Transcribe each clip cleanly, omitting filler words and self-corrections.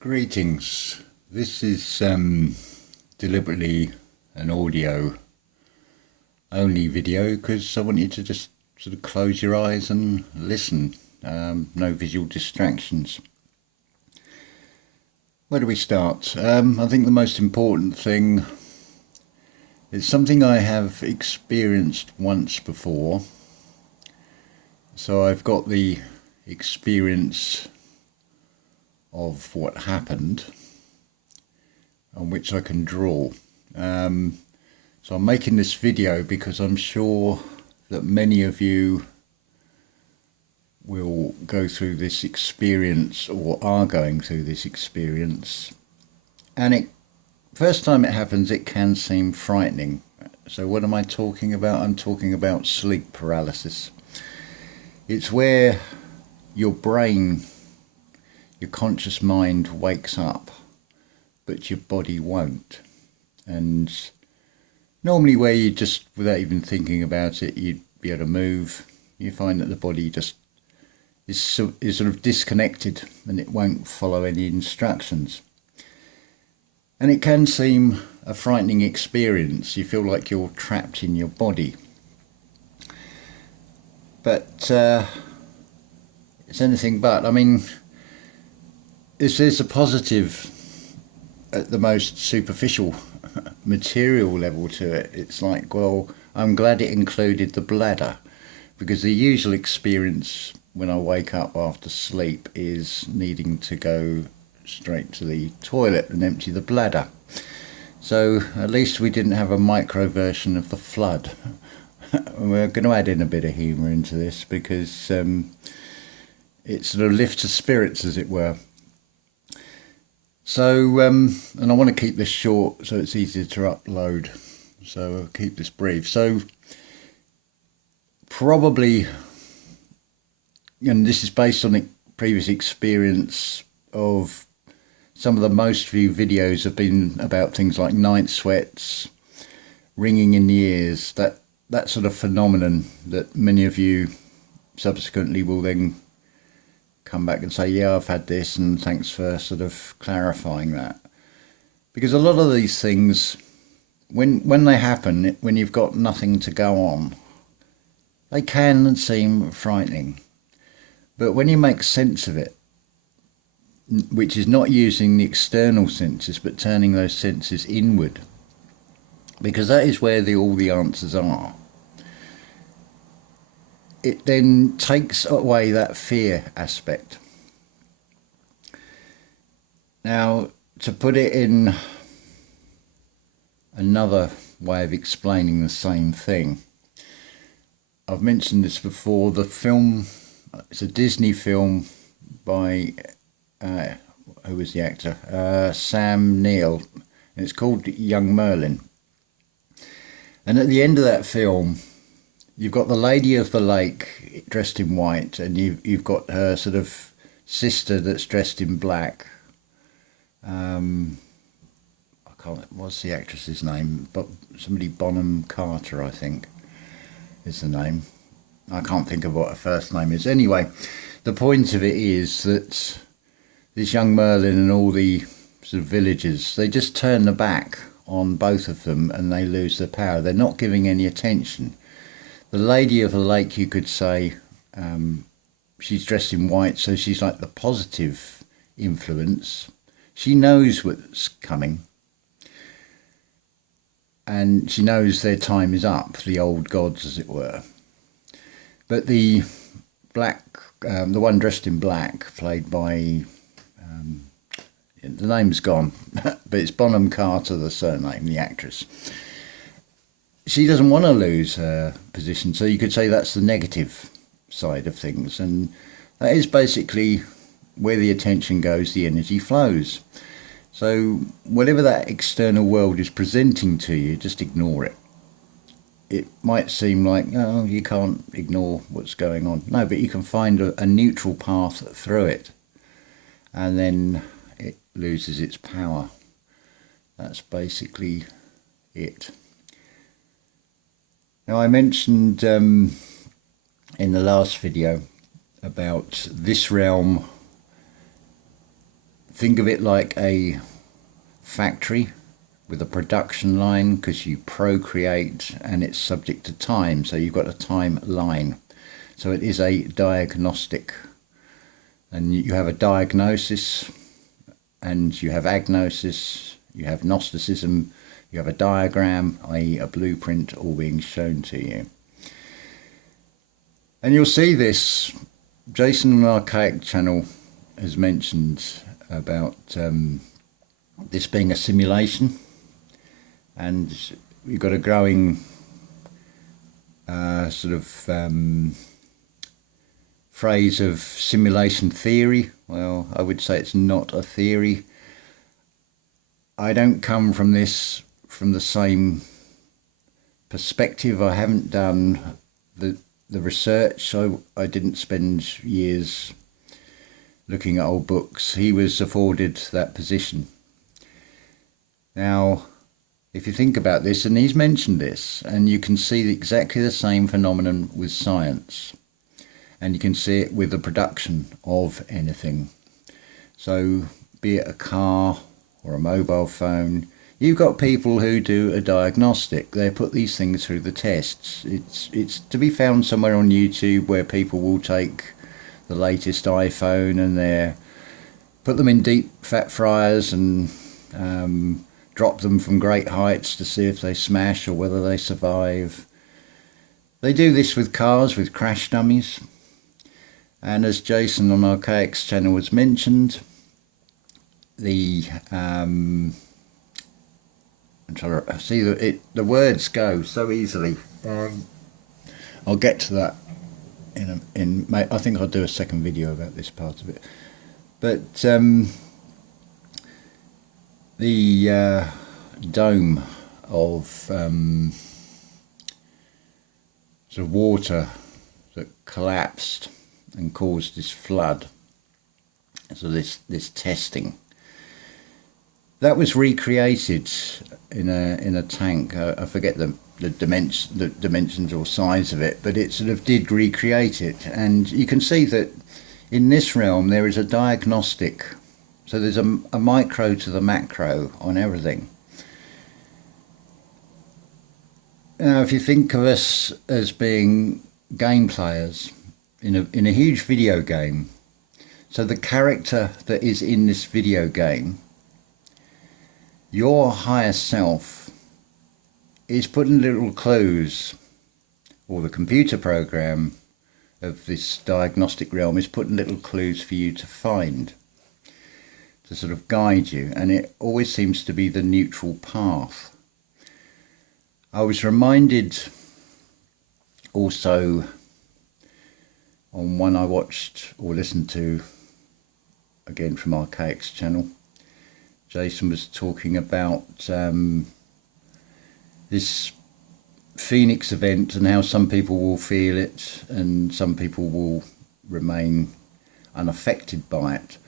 Greetings. This is deliberately an audio only video because I want you to just sort of close your eyes and listen. No visual distractions. Where do we start? I think the most important thing is something I have experienced once before. So I've got the experience of what happened on which I can draw. So I'm making this video because I'm sure that many of you will go through this experience or are going through this experience, and first time it happens it can seem frightening. So what am I talking about? I'm talking about sleep paralysis. It's where your brain, your conscious mind wakes up, but your body won't. And normally where you just, without even thinking about it, you'd be able to move, you find that the body just is sort of disconnected and it won't follow any instructions. And it can seem a frightening experience. You feel like you're trapped in your body. But it's anything but. I mean, there's a positive at the most superficial material level to it. It's like, well, I'm glad it included the bladder, because the usual experience when I wake up after sleep is needing to go straight to the toilet and empty the bladder. So at least we didn't have a micro version of the flood. We're going to add in a bit of humour into this because it sort of lifts the spirits, as it were. So, and I want to keep this short so it's easier to upload. So I'll keep this brief. So probably, and this is based on the previous experience of some of the most viewed videos have been about things like night sweats, ringing in the ears, that sort of phenomenon that many of you subsequently will then come back and say, yeah, I've had this, and thanks for sort of clarifying that. Because a lot of these things, when they happen, when you've got nothing to go on, they can seem frightening. But when you make sense of it, which is not using the external senses, but turning those senses inward, because that is where all the answers are, it then takes away that fear aspect. Now, to put it in another way of explaining the same thing, I've mentioned this before, the film, it's a Disney film by, who was the actor? Sam Neill, and it's called Young Merlin. And at the end of that film, you've got the lady of the lake dressed in white, and you've got her sort of sister that's dressed in black. I can't, what's the actress's name? But somebody Bonham Carter, I think, is the name. I can't think of what her first name is. Anyway, the point of it is that this young Merlin and all the sort of villagers, they just turn their back on both of them and they lose their power. They're not giving any attention. The lady of the lake, you could say, she's dressed in white, so she's like the positive influence. She knows what's coming, and she knows their time is up, the old gods, as it were. But the black, the one dressed in black, played by, the name's gone, but it's Bonham Carter, the surname, the actress. She doesn't want to lose her position, so you could say that's the negative side of things, and that is basically where the attention goes, the energy flows. So whatever that external world is presenting to you, just ignore it. It might seem like, oh, you can't ignore what's going on. No, but you can find a neutral path through it, and then it loses its power. That's basically it. Now, I mentioned in the last video about this realm think of it like a factory with a production line, because you procreate and it's subject to time, so you've got a timeline. So it is a diagnostic, and you have a diagnosis and you have agnosis, you have Gnosticism, you have a diagram, i.e. a blueprint, all being shown to you. And you'll see this, Jason on Archaic channel has mentioned about this being a simulation, and we've got a growing phrase of simulation theory. Well, I would say it's not a theory. I don't come from this from the same perspective. I haven't done the research, so I didn't spend years looking at old books. He was afforded that position. Now, if you think about this, and he's mentioned this, and you can see exactly the same phenomenon with science, and you can see it with the production of anything. So, be it a car or a mobile phone, you've got people who do a diagnostic. They put these things through the tests. It's to be found somewhere on YouTube, where people will take the latest iPhone and they put them in deep fat fryers and drop them from great heights to see if they smash or whether they survive. They do this with cars, with crash dummies. And as Jason on Archaic's channel has mentioned, the I'm trying to see that the words go so easily. I'll get to that I think I'll do a second video about this part of it. But the dome of sort of water that collapsed and caused this flood, so this testing, that was recreated in a tank. I forget the dimensions or size of it, but it sort of did recreate it. And you can see that in this realm there is a diagnostic. So there's a micro to the macro on everything. Now, if you think of us as being game players in a huge video game, so the character that is in this video game, your higher self is putting little clues, or the computer program of this diagnostic realm is putting little clues for you to find, to sort of guide you, and it always seems to be the neutral path. I was reminded also on one I watched or listened to, again from Archaic's channel, Jason was talking about this Phoenix event and how some people will feel it and some people will remain unaffected by it.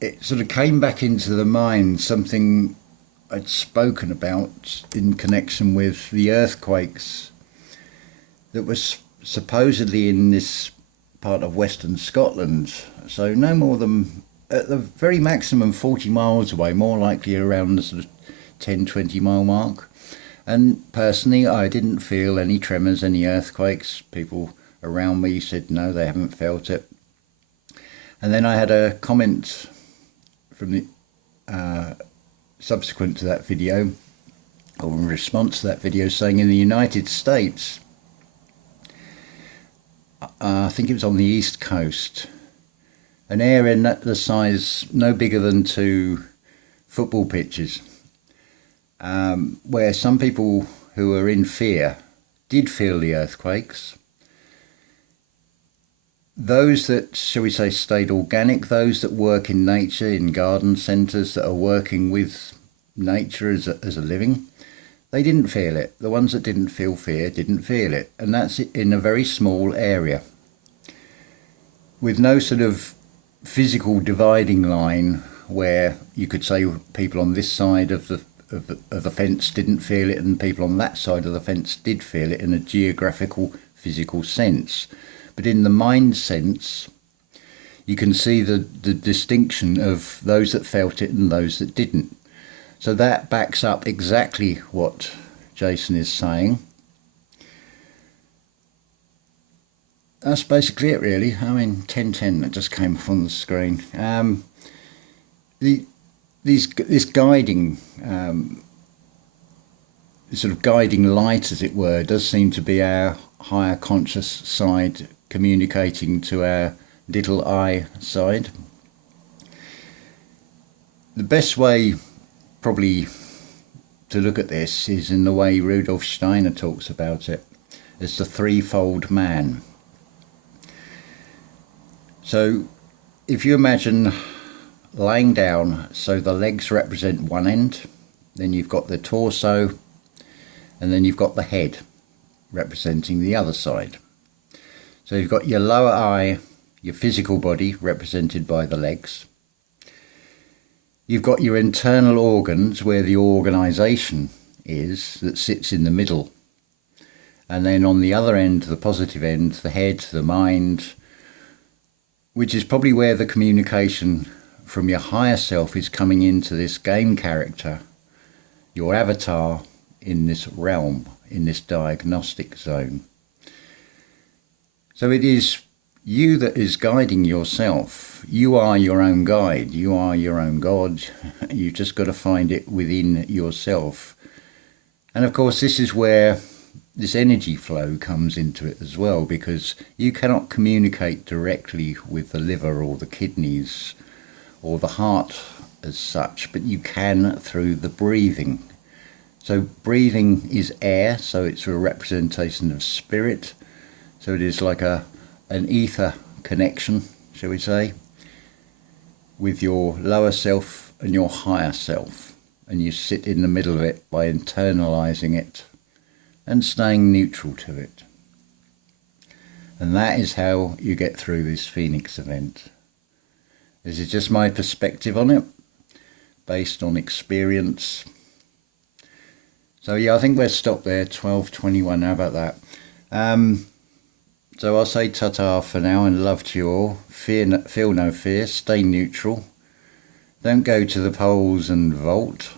It sort of came back into the mind something I'd spoken about in connection with the earthquakes that was supposedly in this part of Western Scotland, so no more than, at the very maximum, 40 miles away, more likely around the sort of 10-20 mile mark. And personally, I didn't feel any tremors, any earthquakes. People around me said no, they haven't felt it. And then I had a comment from the subsequent to that video, or in response to that video, saying in the United States, I think it was on the East Coast, an area the size no bigger than 2 football pitches, where some people who are in fear did feel the earthquakes. Those that, shall we say, stayed organic, those that work in nature, in garden centres, that are working with nature as a living, they didn't feel it. The ones that didn't feel fear didn't feel it. And that's in a very small area, with no sort of physical dividing line where you could say people on this side of the fence didn't feel it and people on that side of the fence did feel it in a geographical, physical sense. But in the mind sense, you can see the distinction of those that felt it and those that didn't. So that backs up exactly what Jason is saying. That's basically it, really. I mean, 1010 that just came up on the screen. This guiding, sort of guiding light, as it were, does seem to be our higher conscious side communicating to our little I side. The best way, probably, to look at this is in the way Rudolf Steiner talks about it, as the threefold man. So if you imagine laying down, so the legs represent one end, then you've got the torso, and then you've got the head representing the other side. So you've got your lower eye, your physical body represented by the legs. You've got your internal organs where the organisation is that sits in the middle. And then on the other end, the positive end, the head, the mind, which is probably where the communication from your higher self is coming into this game character, your avatar in this realm, in this diagnostic zone. So it is you that is guiding yourself. You are your own guide. You are your own God. You've just got to find it within yourself. And of course, this is where this energy flow comes into it as well, because you cannot communicate directly with the liver or the kidneys or the heart as such, but you can through the breathing. So breathing is air, so it's a representation of spirit. So it is like an ether connection, shall we say, with your lower self and your higher self. And you sit in the middle of it by internalizing it and staying neutral to it. And that is how you get through this Phoenix event. This is just my perspective on it, based on experience. So yeah, I think we'll stop there, 12:21, how about that? So I'll say ta-ta for now, and love to you all. Feel no fear, stay neutral. Don't go to the polls and vote,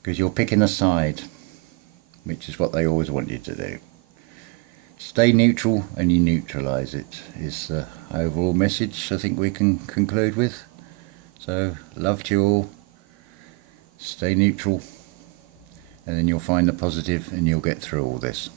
because you're picking a side, which is what they always want you to do. Stay neutral and you neutralise it, is the overall message I think we can conclude with. So, love to you all. Stay neutral, and then you'll find the positive and you'll get through all this.